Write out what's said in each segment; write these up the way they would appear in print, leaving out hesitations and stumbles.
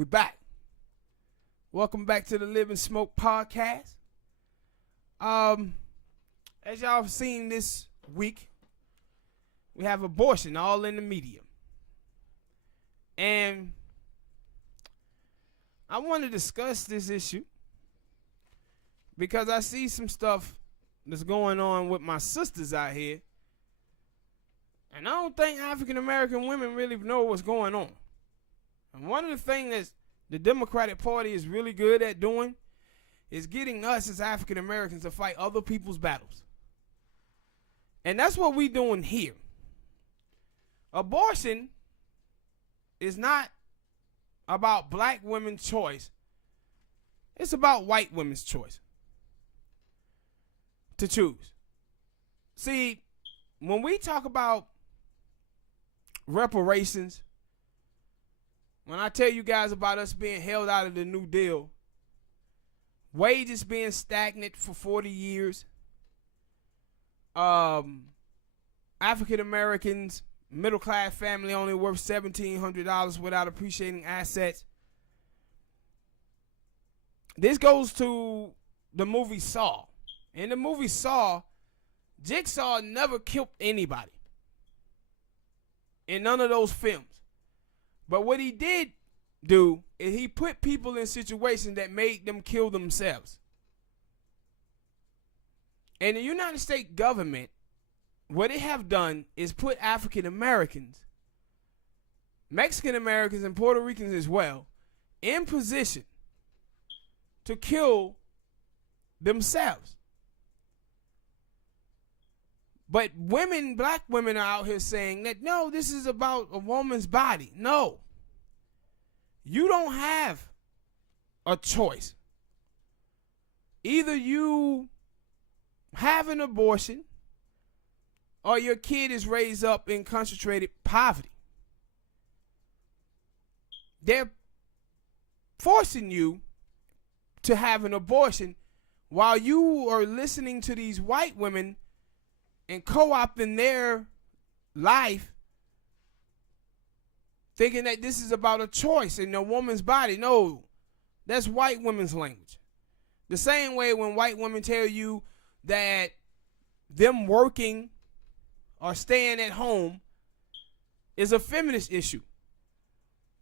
We back. Welcome back to the Lib&Smoke podcast. As y'all have seen this week, we have abortion all in the media. And I want to discuss this issue because I see some stuff that's going on with my sisters out here. And I don't think African American women really know what's going on. And one of the things that the Democratic Party is really good at doing is getting us as African Americans to fight other people's battles. And that's what we're doing here. Abortion is not about black women's choice. It's about white women's choice to choose. See, when we talk about reparations, when I tell you guys about us being held out of the New Deal, wages being stagnant for 40 years, African Americans, middle class family only worth $1,700 without appreciating assets. This goes to the movie Saw. In the movie Saw, Jigsaw never killed anybody in none of those films. But what he did do is he put people in situations that made them kill themselves. And the United States government, what they have done is put African Americans, Mexican Americans, and Puerto Ricans as well in position to kill themselves. But women, black women are out here saying that, no, this is about a woman's body. No. You don't have a choice. Either you have an abortion or your kid is raised up in concentrated poverty. They're forcing you to have an abortion while you are listening to these white women and co-opting their life, thinking that this is about a choice in a woman's body. No, that's white women's language. The same way when white women tell you that them working or staying at home is a feminist issue.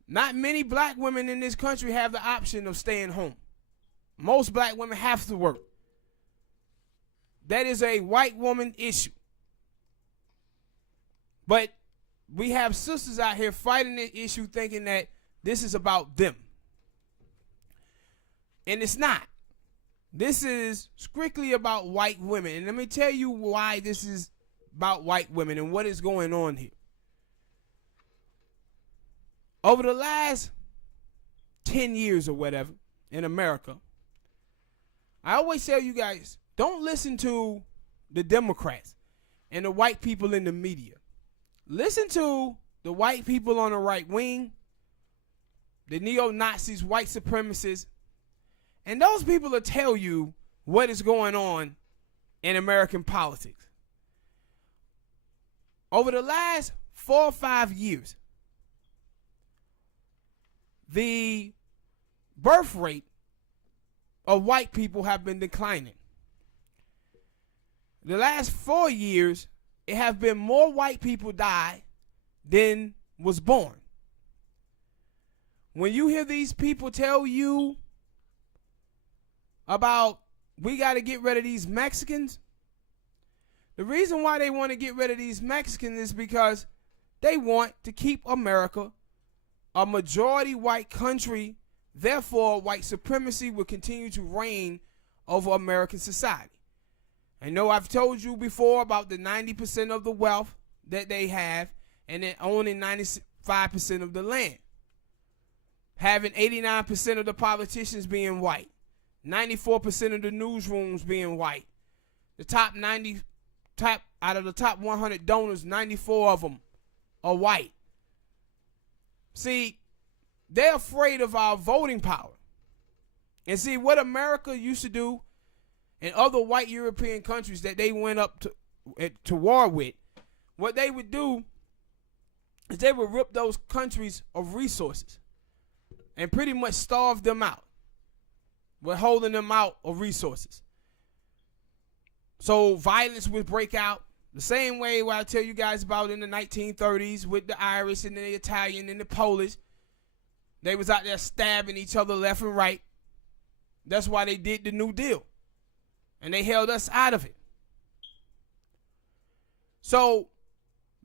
Not many black women in this country have the option of staying home. Most black women have to work. That is a white woman issue. But we have sisters out here fighting the issue thinking that this is about them. And it's not. This is strictly about white women. And let me tell you why this is about white women and what is going on here. Over the last 10 years or whatever in America, I always tell you guys, don't listen to the Democrats and the white people in the media. Listen to the white people on the right wing, the neo-Nazis, white supremacists, and those people will tell you what is going on in American politics. Over the last 4 or 5 years, the birth rate of white people have been declining. The last 4 years, it have been more white people die than was born. When you hear these people tell you about we got to get rid of these Mexicans, the reason why they want to get rid of these Mexicans is because they want to keep America a majority white country. Therefore, white supremacy will continue to reign over American society. I know I've told you before about the 90% of the wealth that they have and then owning 95% of the land. Having 89% of the politicians being white. 94% of the newsrooms being white. The out of the top 100 donors, 94 of them are white. See, they're afraid of our voting power. And see, what America used to do in other white European countries that they went up to war with, what they would do is they would rip those countries of resources. and pretty much starved them out. We're holding them out of resources. So violence would break out the same way what I tell you guys about in the 1930s with the Irish and the Italian and the Polish. They was out there stabbing each other left and right. That's why they did the New Deal. And they held us out of it. So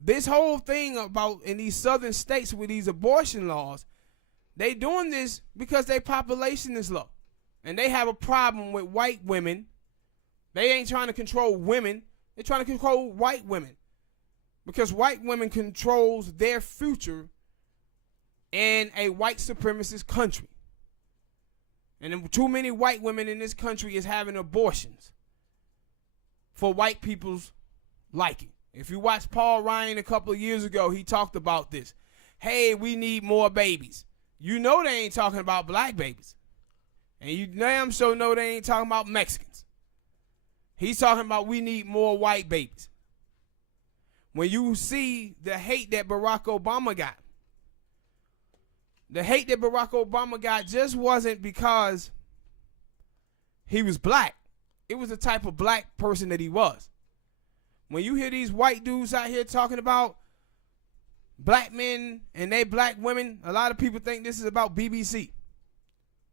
this whole thing about in these southern states with these abortion laws, they doing this because their population is low. And they have a problem with white women. They ain't trying to control women. They're trying to control white women. Because white women controls their future in a white supremacist country. And too many white women in this country is having abortions for white people's liking. If you watch Paul Ryan a couple of years ago, he talked about this. Hey, we need more babies. You know they ain't talking about black babies. And you damn sure know they ain't talking about Mexicans. He's talking about we need more white babies. When you see the hate that Barack Obama got, the hate that Barack Obama got just wasn't because he was black. It was the type of black person that he was. When you hear these white dudes out here talking about black men and they black women, a lot of people think this is about BBC.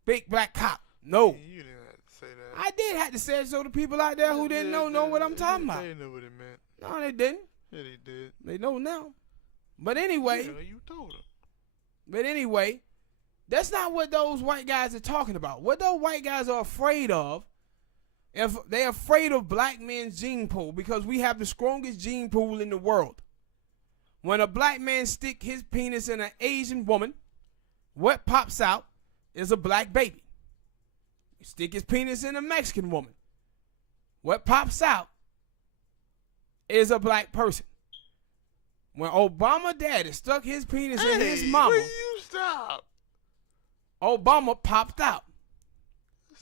Big black cop. No. You didn't have to say that. I did have to say it so the people out there who didn't know what I'm talking about. They knew what it meant. No, they didn't. Yeah, they did. They know now. But anyway. Yeah, you told them. But anyway, that's not what those white guys are talking about. What those white guys are afraid of, if they're afraid of black men's gene pool, because we have the strongest gene pool in the world. When a black man stick his penis in an Asian woman, what pops out is a black baby. You stick his penis in a Mexican woman, what pops out is a black person. When Obama daddy stuck his penis in his mama, will you stop? Obama popped out.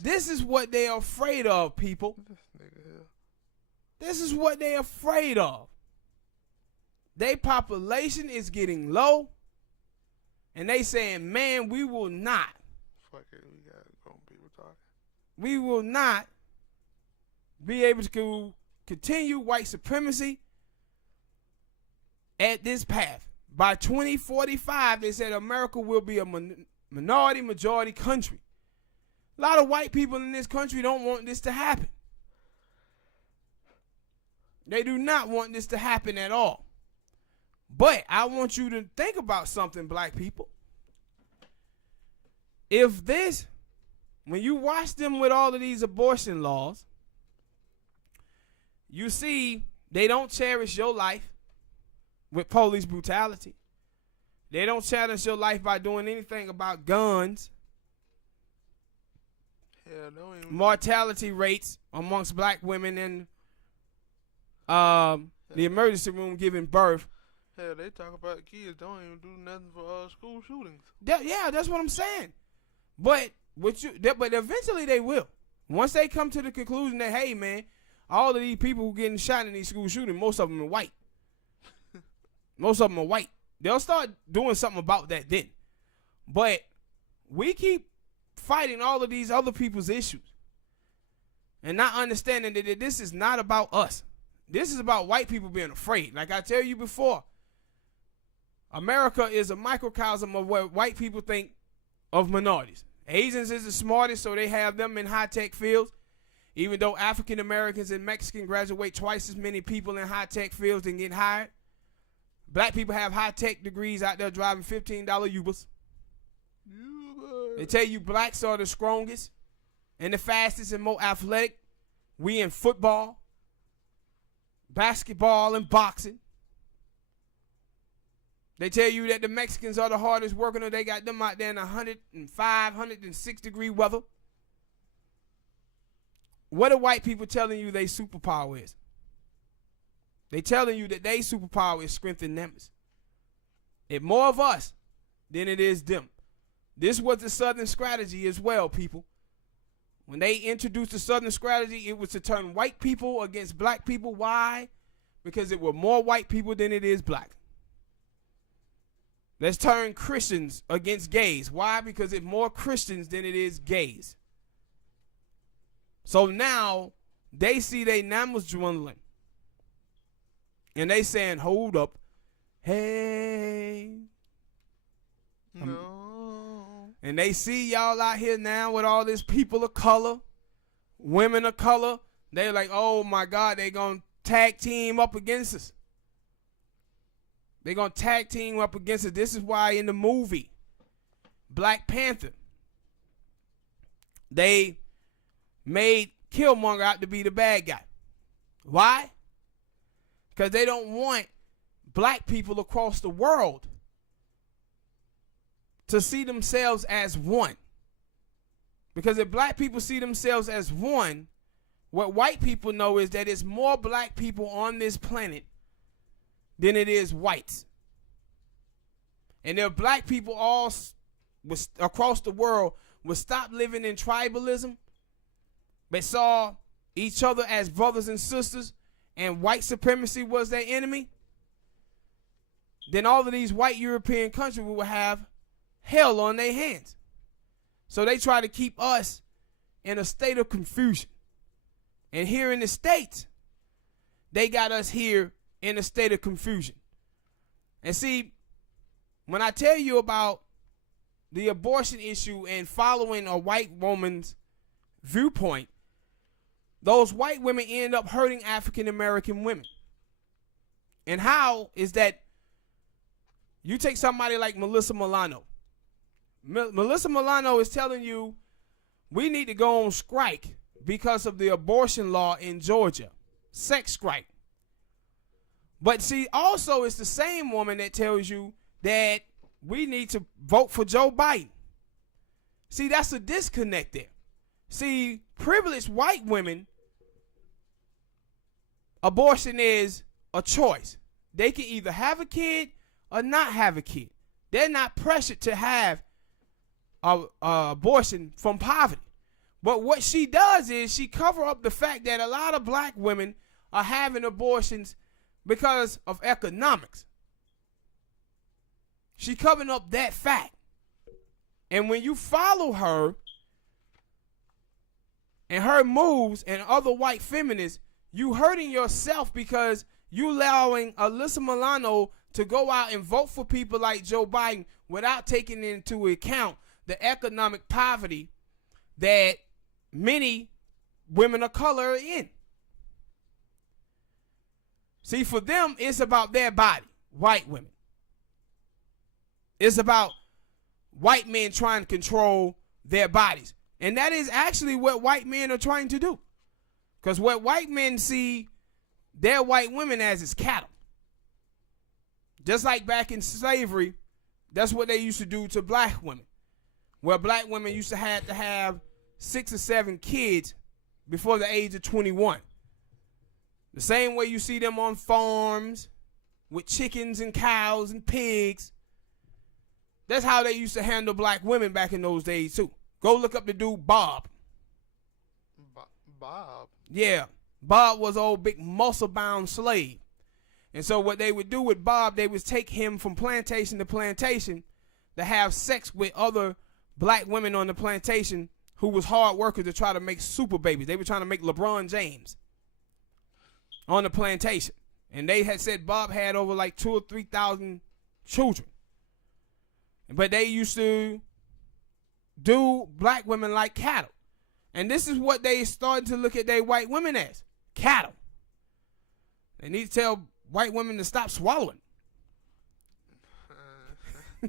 This is what they're afraid of, people. This nigga here. This is what they're afraid of. Their population is getting low, and they saying, man, we will not. Fuck it, we got grown people talking. We will not be able to continue white supremacy at this path. By 2045, they said America will be a minority majority country. A lot of white people in this country don't want this to happen. They do not want this to happen at all. But I want you to think about something, black people. If this, when you watch them with all of these abortion laws, you see they don't cherish your life with police brutality. They don't cherish your life by doing anything about guns. Yeah, no, mortality rates amongst black women in the emergency room giving birth. Hell, they talk about kids don't even do nothing for school shootings. Yeah, that's what I'm saying. But but eventually they will. Once they come to the conclusion that, hey, man, all of these people who getting shot in these school shootings, most of them are white. Most of them are white. They'll start doing something about that then. But we keep fighting all of these other people's issues and not understanding that this is not about us. This is about white people being afraid. Like I tell you before, America is a microcosm of what white people think of minorities. Asians is the smartest, so they have them in high-tech fields, even though African Americans and Mexicans graduate twice as many people in high-tech fields and get hired. Black people have high-tech degrees out there driving $15 Ubers. They tell you blacks are the strongest and the fastest and more athletic. We in football, basketball, and boxing. They tell you that the Mexicans are the hardest working, or they got them out there in 105, 106 degree weather. What are white people telling you their superpower is? They telling you that their superpower is strength in numbers. It's more of us than it is them. This was the Southern strategy as well, people. When they introduced the Southern strategy, it was to turn white people against black people. Why? Because it were more white people than it is black. Let's turn Christians against gays. Why? Because it's more Christians than it is gays. So now they see their numbers dwindling. And they saying, hold up. Hey. No. And they see y'all out here now with all this people of color, women of color. They're like, oh my God, they going to tag team up against us. They're going to tag team up against us. This is why in the movie Black Panther, they made Killmonger out to be the bad guy. Why? Because they don't want black people across the world to see themselves as one. Because if black people see themselves as one, what white people know is that it's more black people on this planet than it is whites. And if black people all across the world would stop living in tribalism, but saw each other as brothers and sisters, and white supremacy was their enemy, then all of these white European countries will have hell on their hands. So they try to keep us in a state of confusion. And here in the States, they got us here in a state of confusion. And see, when I tell you about the abortion issue and following a white woman's viewpoint, those white women end up hurting African American women. And how is that? You take somebody like Melissa Milano. Melissa Milano is telling you we need to go on strike because of the abortion law in Georgia. Sex strike. But see, also it's the same woman that tells you that we need to vote for Joe Biden. See, that's a disconnect there. See, privileged white women, abortion is a choice. They can either have a kid or not have a kid. They're not pressured to have a abortion from poverty. But what she does is she cover up the fact that a lot of black women are having abortions because of economics. She covering up that fact. And when you follow her and her moves and other white feminists, you hurting yourself because you allowing Alyssa Milano to go out and vote for people like Joe Biden without taking into account the economic poverty that many women of color are in. See, for them, it's about their body, white women. It's about white men trying to control their bodies. And that is actually what white men are trying to do. Because what white men see their white women as is cattle. Just like back in slavery, that's what they used to do to black women. Where black women used to have 6 or 7 kids before the age of 21. The same way you see them on farms with chickens and cows and pigs. That's how they used to handle black women back in those days too. Go look up the dude Bob. Bob? Yeah. Bob was an old big muscle-bound slave. And so what they would do with Bob, they would take him from plantation to plantation to have sex with other black women on the plantation who was hard workers to try to make super babies. They were trying to make LeBron James on the plantation. And they had said Bob had over like 2,000 or 3,000 children. But they used to do black women like cattle. And this is what they started to look at their white women as. Cattle. They need to tell white women to stop swallowing. You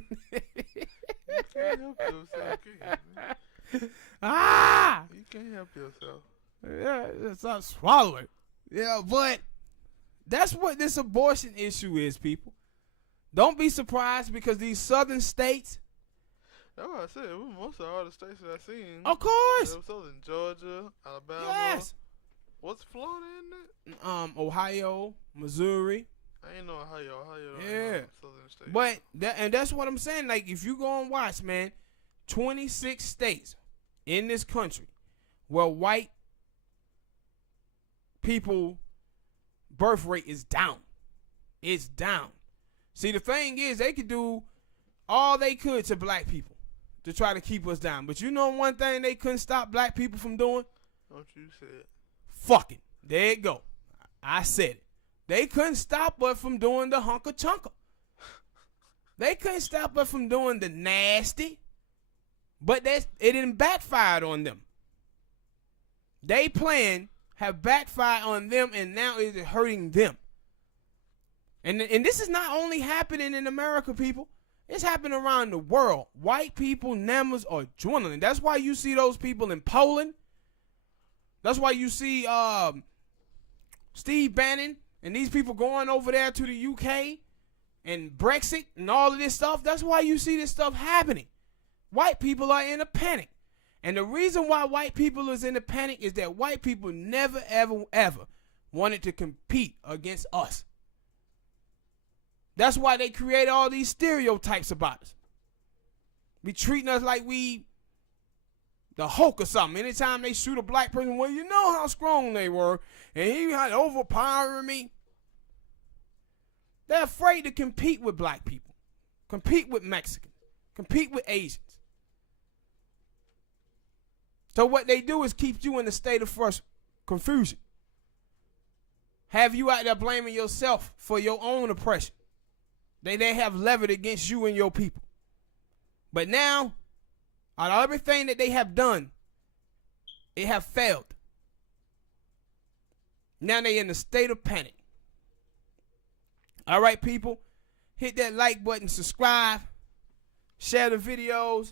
can't help yourself, can you? Ah! You can't help yourself. Yeah, stop swallowing. Yeah, but that's what this abortion issue is, people. Don't be surprised because these southern states. That's what I said. Most of all the states that I've seen. Of course. Southern Georgia, Alabama. Yes. What's Florida in that? Ohio, Missouri. I ain't know Ohio. Yeah. Southern states. But that's what I'm saying. Like, if you go and watch, man, 26 states in this country where white people birth rate is down. It's down. See, the thing is, they could do all they could to black people to try to keep us down. But you know one thing they couldn't stop black people from doing? Don't you say it. Fucking. There it go. I said it. They couldn't stop us from doing the hunker chunker. They couldn't stop us from doing the nasty. But it didn't backfire on them. They plan have backfired on them, and now it is hurting them. And this is not only happening in America, people. It's happening around the world. White people numbers are dwindling. That's why you see those people in Poland. That's why you see Steve Bannon and these people going over there to the UK and Brexit and all of this stuff. That's why you see this stuff happening. White people are in a panic. And the reason why white people is in a panic is that white people never, ever, ever wanted to compete against us. That's why they create all these stereotypes about us. Be treating us like we the Hulk or something. Anytime they shoot a black person, well, you know how strong they were, and he had overpowering me. They're afraid to compete with black people, compete with Mexicans, compete with Asians. So what they do is keep you in a state of confusion. Have you out there blaming yourself for your own oppression. They have levered against you and your people. But now, out of everything that they have done, it have failed. Now they in a state of panic. All right, people, hit that like button, subscribe, share the videos.